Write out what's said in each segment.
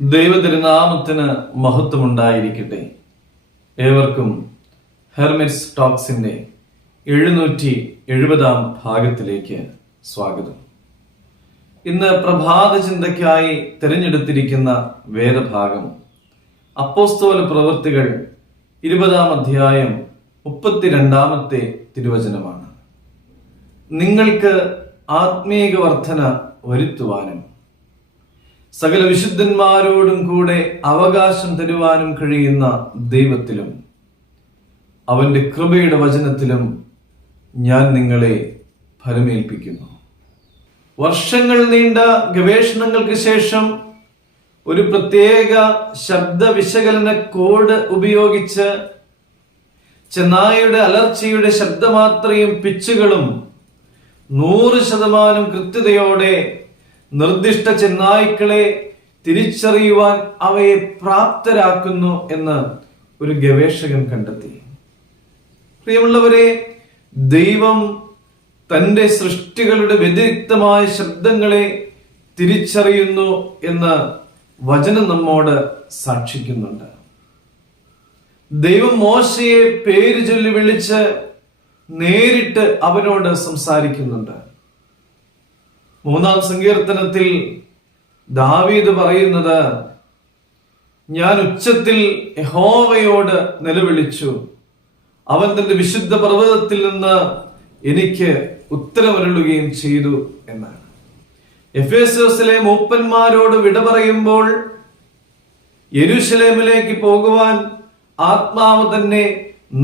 ദൈവതിരുനാമത്തിന് മഹത്വമുണ്ടായിരിക്കട്ടെ. ഏവർക്കും ഹെർമിറ്റ്സ് ടോക്സിന്റെ 770 ഭാഗത്തിലേക്ക് സ്വാഗതം. ഇന്ന് പ്രഭാത ചിന്തയ്ക്കായി തിരഞ്ഞെടുത്തിരിക്കുന്ന വേദഭാഗം അപ്പോസ്തല പ്രവൃത്തികൾ 20 അധ്യായം 32 തിരുവചനമാണ്. നിങ്ങൾക്ക് ആത്മീക വർധന വരുത്തുവാനും സകല വിശുദ്ധന്മാരോടും കൂടെ അവകാശം തരുവാനും കഴിയുന്ന ദൈവത്തിലും അവന്റെ കൃപയുടെ വചനത്തിലും ഞാൻ നിങ്ങളെ ഫലമേൽപ്പിക്കുന്നു. വർഷങ്ങൾ നീണ്ട ഗവേഷണങ്ങൾക്ക് ശേഷം ഒരു പ്രത്യേക ശബ്ദ വിശകലന കോഡ് ഉപയോഗിച്ച് ചെന്നായയുടെ അലർച്ചയുടെ ശബ്ദമാത്രയും പിച്ചുകളും 100% കൃത്യതയോടെ നിർദ്ദിഷ്ട ചെന്നായ്ക്കളെ തിരിച്ചറിയുവാൻ അവയെ പ്രാപ്തരാക്കുന്നു എന്ന് ഒരു ഗവേഷകൻ കണ്ടെത്തി. പ്രിയമുള്ളവരെ, ദൈവം തന്റെ സൃഷ്ടികളുടെ വ്യതിരിക്തമായ ശബ്ദങ്ങളെ തിരിച്ചറിയുന്നു എന്ന് വചനം നമ്മോട് സാക്ഷിക്കുന്നുണ്ട്. ദൈവം മോശയെ പേര് ചൊല്ലി വിളിച്ച് നേരിട്ട് അവനോട് സംസാരിക്കുന്നുണ്ട്. 3-ാം സങ്കീർത്തനത്തിൽ ദാവീദ് പറയുന്നത്, ഞാൻ ഉച്ചത്തിൽ യഹോവയോട് നിലവിളിച്ചു, അവൻ തന്റെ വിശുദ്ധ പർവ്വതത്തിൽ നിന്ന് എനിക്ക് ഉത്തരമരുളുകയും ചെയ്തു എന്നാണ്. എഫേസോസിലെ മൂപ്പന്മാരോട് വിട പറയുമ്പോൾ യെരൂശലേമിലേക്ക് പോകുവാൻ ആത്മാവ് തന്നെ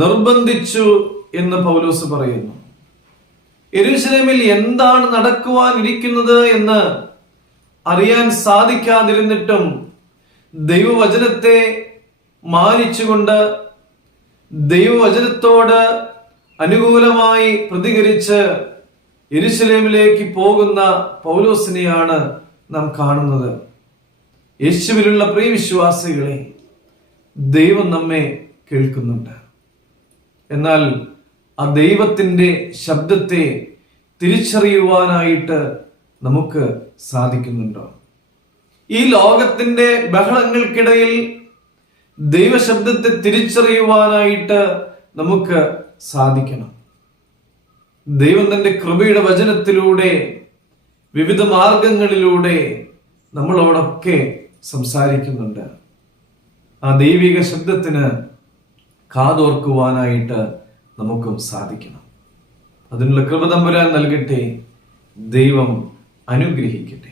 നിർബന്ധിച്ചു എന്ന് പൗലോസ് പറയുന്നു. യെരൂശലേമിൽ എന്താണ് നടക്കുവാൻ ഇരിക്കുന്നത് എന്ന് അറിയാൻ സാധിക്കാതിരുന്നിട്ടും ദൈവവചനത്തെ മാനിച്ചുകൊണ്ട് ദൈവവചനത്തോട് അനുകൂലമായി പ്രതികരിച്ച് യെരൂശലേമിലേക്ക് പോകുന്ന പൗലോസിനെയാണ് നാം കാണുന്നത്. യേശുവിലുള്ള പ്രിയ വിശ്വാസികളെ, ദൈവം നമ്മെ കേൾക്കുന്നുണ്ട്. എന്നാൽ ആ ദൈവത്തിന്റെ ശബ്ദത്തെ തിരിച്ചറിയുവാനായിട്ട് നമുക്ക് സാധിക്കുന്നുണ്ടോ? ഈ ലോകത്തിന്റെ ബഹളങ്ങൾക്കിടയിൽ ദൈവശബ്ദത്തെ തിരിച്ചറിയുവാനായിട്ട് നമുക്ക് സാധിക്കണം. ദൈവം തന്റെ കൃപയുടെ വചനത്തിലൂടെ വിവിധ മാർഗങ്ങളിലൂടെ നമ്മളോടൊക്കെ സംസാരിക്കുന്നുണ്ട്. ആ ദൈവിക ശബ്ദത്തിന് കാതോർക്കുവാനായിട്ട് നമുക്കും സാധിക്കണം. അതിനുള്ള കൃപ തമ്പുരാൻ നൽകട്ടെ. ദൈവം അനുഗ്രഹിക്കട്ടെ.